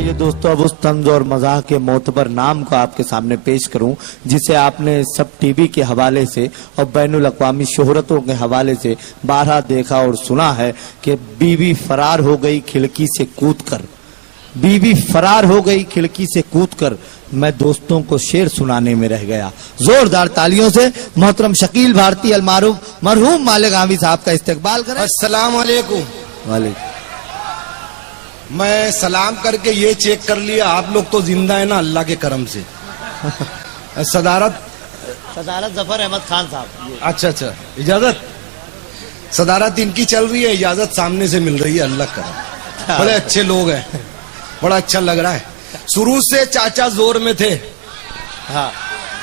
आइए दोस्तों, अब उस तंज और मजाक के मोतबर नाम को आपके सामने पेश करूं जिसे आपने सब टीवी के हवाले से और बैनुल अक़वामी शोहरतों के हवाले से बारहा देखा और सुना है कि बीवी फरार हो गई खिड़की से कूदकर। बीवी फरार हो गई खिड़की से कूदकर। मैं दोस्तों को शेर सुनाने में रह गया। जोरदार तालियों से मोहतरम शकील भारती अलमारूफ मरहूम मालिक आमी साहब का इस्तकबाल करें। अस्सलाम वालेकुम। वालेकुम। मैं सलाम करके ये चेक कर लिया आप लोग तो जिंदा है ना अल्लाह के करम से। सदारत जफर अहमद खान साहब। अच्छा, इजाजत सदारत इनकी चल रही है, इजाजत सामने से मिल रही है, अल्लाह करम। बड़े अच्छे लोग हैं, बड़ा अच्छा लग रहा है। शुरू से चाचा जोर में थे। हाँ।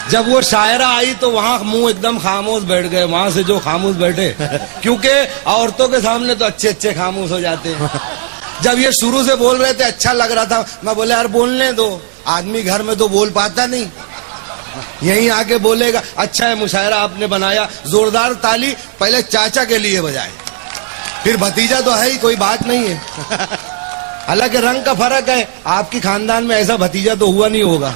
जब वो शायरा आई तो वहां मुंह एकदम खामोश बैठ गए, वहां से जो खामोश बैठे क्योंकि औरतों के सामने तो अच्छे अच्छे खामोश हो जाते हैं। जब ये शुरू से बोल रहे थे अच्छा लग रहा था, मैं बोले यार बोलने दो, आदमी घर में तो बोल पाता नहीं, यहीं आके बोलेगा। अच्छा है मुशायरा आपने बनाया, जोरदार ताली पहले चाचा के लिए बजाए, फिर भतीजा तो है ही, कोई बात नहीं है। हालांकि रंग का फर्क है, आपकी खानदान में ऐसा भतीजा तो हुआ नहीं होगा।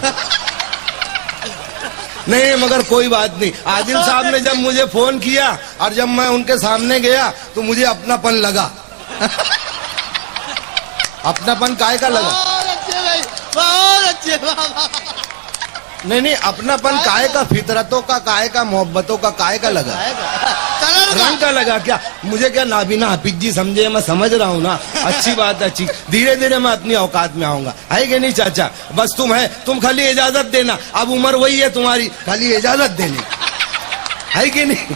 नहीं मगर कोई बात नहीं। आदिल साहब ने जब मुझे फोन किया और जब मैं उनके सामने गया तो मुझे अपनापन लगा। अपनापन काय का लगा? बहुत अच्छे। नहीं अपनापन काय का, फितरतों का काय का, मोहब्बतों का काय का लगा? रंग का लगा क्या? मुझे क्या नाबीना हाफिज जी समझे, मैं समझ रहा हूँ ना। अच्छी बात है, अच्छी। धीरे धीरे मैं अपनी औकात में आऊंगा, है कि नहीं चाचा? बस तुम खाली इजाजत देना, अब उम्र वही है तुम्हारी, खाली इजाजत देनी, है कि नहीं?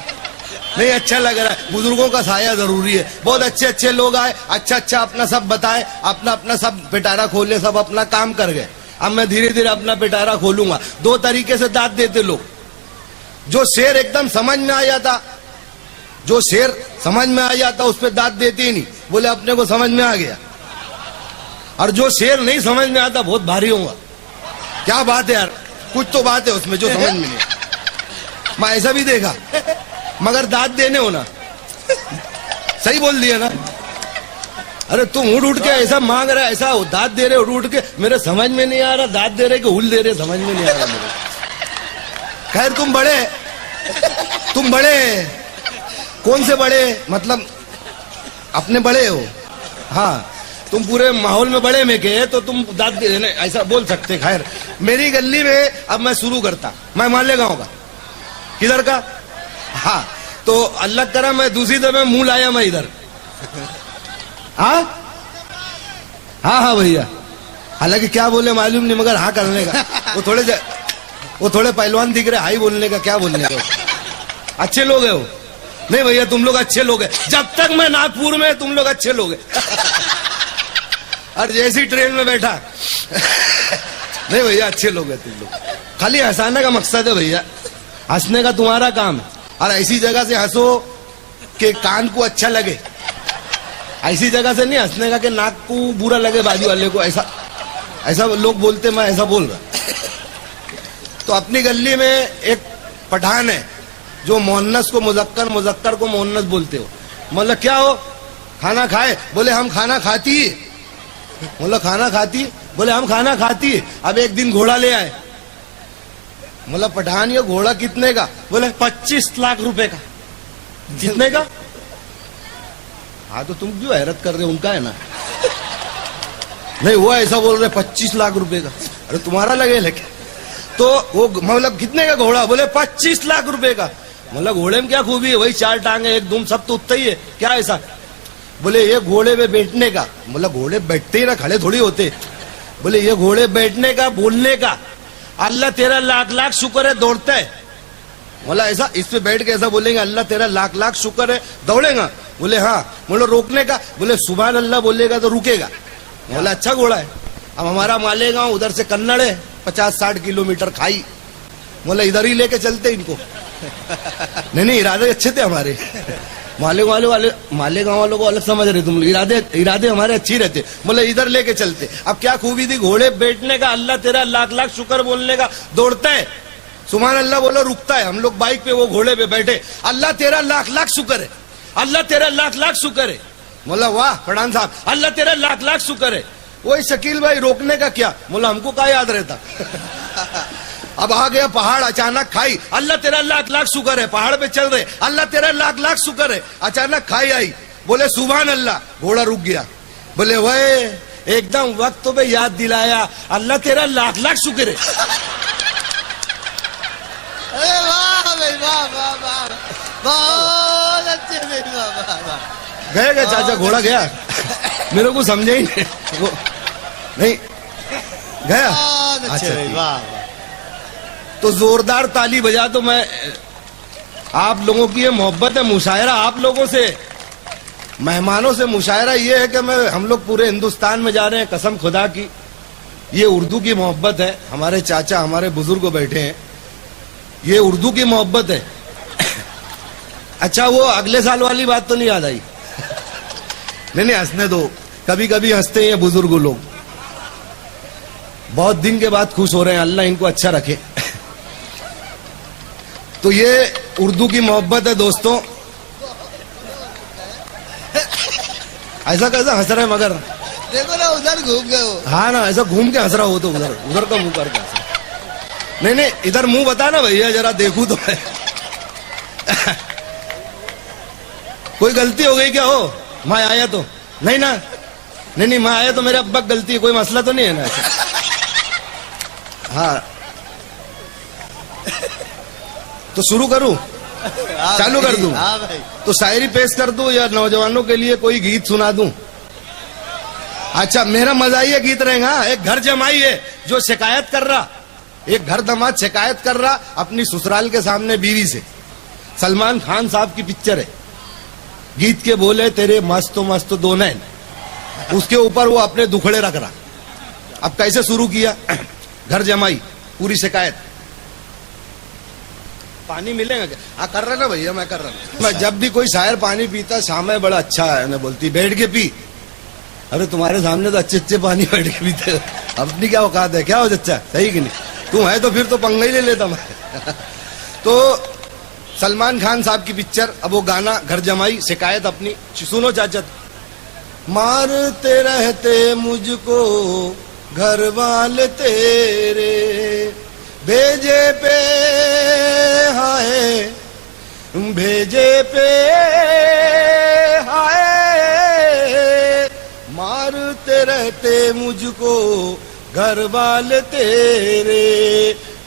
नहीं अच्छा लग रहा है, बुजुर्गों का साया जरूरी है। बहुत अच्छे अच्छे लोग आए, अच्छा अपना सब बताए, अपना सब पिटारा खोले, सब अपना काम कर गए। अब मैं धीरे धीरे अपना पिटारा खोलूंगा। दो तरीके से दांत देते लोग। जो शेर एकदम समझ में आ जाता, जो शेर समझ में आ जाता उस पर दांत देते ही नहीं, बोले अपने को समझ में आ गया। और जो शेर नहीं समझ में आता बहुत भारी होगा। क्या बात है यार, कुछ तो बात है उसमें जो समझ में नहीं। मैं ऐसा भी देखा, मगर दांत देने हो ना। सही बोल दिया ना? अरे तुम उठ के ऐसा मांग रहा है, ऐसा दांत दे रहे उठ के, मेरे समझ में नहीं आ रहा दांत दे रहे कि हुल दे रहे, समझ में नहीं आ रहा मेरे। खैर तुम बड़े कौन से बड़े, मतलब अपने बड़े हो। हाँ तुम पूरे माहौल में बड़े में के, तो तुम दांत देने ऐसा बोल सकते। खैर मेरी गली में अब मैं शुरू करता, मैं मालेगांव का। किधर का? हाँ तो अल्लाह करा मैं दूसरी दफे मुंह लाया मैं इधर। हाँ भैया, हालांकि क्या बोले मालूम नहीं, मगर हाँ करने का। वो थोड़े पहलवान दिख रहे, हाई बोलने का, क्या बोलने का। अच्छे लोग है वो। नहीं भैया तुम लोग अच्छे लोग हैं, जब तक मैं नागपुर में तुम लोग अच्छे लोग हैं। और जैसी ट्रेन में बैठा नहीं भैया अच्छे लोग हैं तुम लोग। खाली हंसाने का मकसद है भैया, हंसने का तुम्हारा काम है। और ऐसी जगह से हंसो कि कान को अच्छा लगे, ऐसी जगह से नहीं हंसने का कि नाक को बुरा लगे बाजू वाले को। ऐसा लोग बोलते, मैं ऐसा बोल रहा। तो अपनी गली में एक पठान है जो मोहन्नस को मुजक्कर, मुजक्कर को मोहन्नस बोलते हो। मतलब क्या हो, खाना खाए? बोले हम खाना खाती है। बोला खाना खाती है? बोले हम खाना खाती है। अब एक दिन घोड़ा ले आए। मतलब पठान, ये घोड़ा कितने का? बोले 25 लाख रुपए का। कितने का? हाँ तो तुम क्यों हैरत कर रहे हो, उनका है ना। नहीं वो ऐसा बोल रहे 25 लाख रुपए का। अरे तुम्हारा लगे लेकिन। तो वो मतलब कितने का घोड़ा? बोले 25 लाख रुपए का। मतलब घोड़े में क्या खूबी है? वही 4 टांगे, एक दुम, सब तो उतना ही है, क्या ऐसा? बोले ये घोड़े पे बैठने का। मतलब घोड़े बैठते ही ना, खड़े थोड़ी होते। बोले ये घोड़े बैठने का, बोलने का। अल्लाह तेरा लाख लाख शुक्र है दौड़ता है। बोला ऐसा, इस पे बैठ के ऐसा बोलेंगे अल्लाह तेरा लाख लाख शुक्र है दौड़ेगा? बोले हाँ। बोलो रोकने का? बोले सुभान अल्लाह बोलेगा तो रुकेगा। बोला अच्छा घोड़ा है। अब हमारा मालेगांव उधर से कन्नड़ है 50-60 किलोमीटर खाई। बोला इधर ही लेके चलते इनको। नहीं इरादे अच्छे थे हमारे। मालेगांव वालों को अलग समझ रहे तुम लोग, इरादे हमारे अच्छी रहते। बोले इधर लेके चलते। अब क्या खूबी थी? घोड़े बैठने का, अल्लाह तेरा लाख लाख शुक्र बोलने का, दौड़ता है। सुभान अल्लाह बोलो रुकता है। हम लोग बाइक पे, वो घोड़े पे बैठे, अल्लाह तेरा लाख लाख शुक्र है, अल्लाह तेरा लाख लाख शुक्र है। बोला वाह पठान साहब, अल्लाह तेरा लाख लाख शुक्र है। वही शकील भाई रोकने का क्या, बोला हमको क्या याद रहता। अब आ गया पहाड़, अचानक खाई, अल्लाह तेरा लाख लाख शुक्र है, पहाड़ पे चल रहे, अल्लाह तेरा लाख लाख शुक्र है, अचानक खाई आई, बोले सुभान अल्लाह, घोड़ा रुक गया, बोले वह एकदम वक्त पे याद दिलाया, अल्लाह तेरा लाख लाख शुक्र है। अरे वाह भाई, वाह वाह वाह, बहुत अच्छे भाई, वाह वाह वाह। गए चाचा, घोड़ा गया, मेरे को समझे ही नहीं, वो नहीं गया। बहुत अच्छे अच्छा, भाई, ठीक। वाह वाह। तो जोरदार ताली बजा दो। मैं आप लोगों की ये मोहब्बत है, मुशायरा आप लोगों से, मेहमानों से मुशायरा ये है कि हम लोग पूरे हिंदुस्तान में जा रहे हैं, कसम खुदा की ये उर्दू की मोहब्बत है। हमारे चाचा हमारे बुजुर्ग बैठे हैं, ये उर्दू की मोहब्बत है। अच्छा वो अगले साल वाली बात तो नहीं याद आई? नहीं हंसने दो, कभी कभी हंसते हैं बुजुर्ग लोग, बहुत दिन के बाद खुश हो रहे हैं, अल्लाह इनको अच्छा रखे। तो ये उर्दू की मोहब्बत है दोस्तों। ऐसा कैसा हंस रहे हैं मगर? देखो ना उधर घूम गए वो। हाँ ना, ऐसा घूम के हंस रहा हो तो उधर का मुंह करके हंस रहा। नहीं इधर मुंह बता ना भैया, जरा देखूं तो मैं। कोई गलती हो गई क्या? हो मैं आया तो नहीं ना? नहीं मैं आया तो मेरे अब्बा की गलती है, कोई मसला तो नहीं है ना ऐसा? हाँ तो शुरू करूं, हाँ चालू भाई, कर दूं? हाँ भाई। तो शायरी पेश कर दूं या नौजवानों के लिए कोई गीत सुना दूं? अच्छा मेरा मजाहिया गीत रहेगा। एक घर जमाई है जो शिकायत कर रहा, एक घर दमाद शिकायत कर रहा अपनी ससुराल के सामने बीवी से। सलमान खान साहब की पिक्चर है। गीत के बोले तेरे मस्त मस्त दो नैन, उसके ऊपर वो अपने दुखड़े रख रहा। अब कैसे शुरू किया? घर जमाई पूरी शिकायत। पानी मिलेगा क्या? हाँ कर रहा ना भैया, मैं कर रहा हूँ। मैं जब भी कोई शायर पानी पीता शाम में बड़ा अच्छा है ना बोलती, बैठ के पी। अरे तुम्हारे सामने तो अच्छे अच्छे पानी बैठ के पीते हो, अपनी क्या औकात है? क्या हो चच्चा, सही कि नहीं? तू है तो फिर तो पंगा ही ले लेता मैं। तो सलमान खान साहब की पिक्चर, अब वो गाना घर जमाई शिकायत अपनी सुनो चाचा। मारते रहते मुझको घर वाले तेरे, भेजे पे हाय, भेजे पे हाय, मारते रहते मुझको घर वाले तेरे,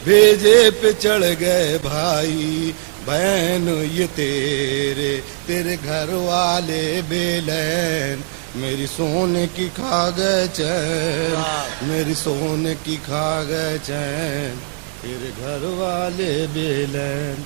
भेजे पे चढ़ गए भाई बहन ये तेरे, तेरे घर वाले बेलैन मेरी सोने की खा गए चैन, मेरी सोने की खा गए चैन, तेरे घर वाले बेलैन।